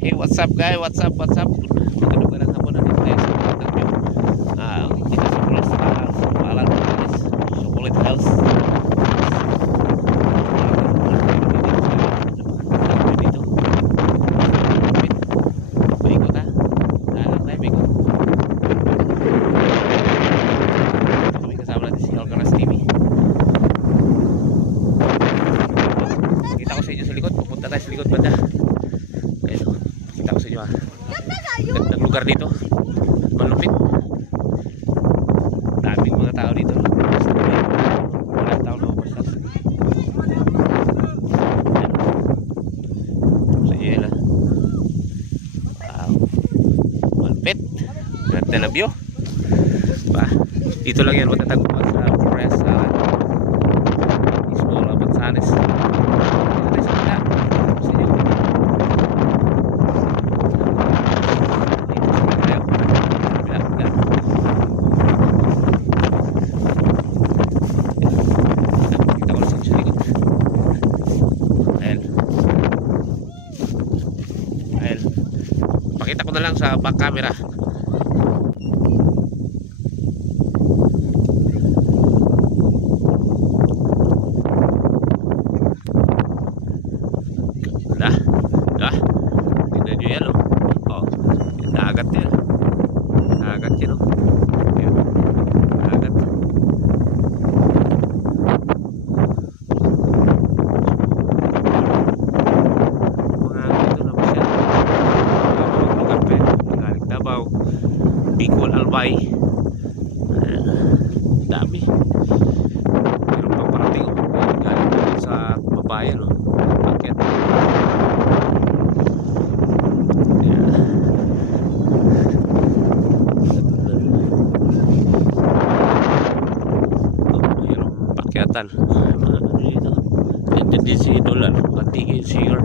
Hey, what's up guys? What's up? What's up? Magandang hapon na dito tayo sa Mountain View. Dito sa Cross Palan Palis, Chocolate House. Dito. Paikot ha. Dalang tayo, paikot. Kami kasama natin si Alcaraz TV. Kita ko sa inyo sa likod. Pupunta tayo sa likod banda. Ayun, kita ko sa inyo ha. Gandang lugar dito. Malupit. Daming mga tao dito. Walang tao na mapasal. Sa iyo lang. Wow. Malupit. Ganda na view. Dito lang yan matatagpuan sa Forest Isola Bansanes. Dito tayo sa kanya. Sa inyo. Pakita ko na lang sa back camera. Tignan nyo yan, oh. Yung dagat yan. Dagat yan, oh. Yan. Dagat. Davao, Bicol, Albay. Dami. Meron pang parating galing sa babayan, bakit? Mayroong pakyatan. Mga ano dito. Nandiyan din si Idol, katigil singer.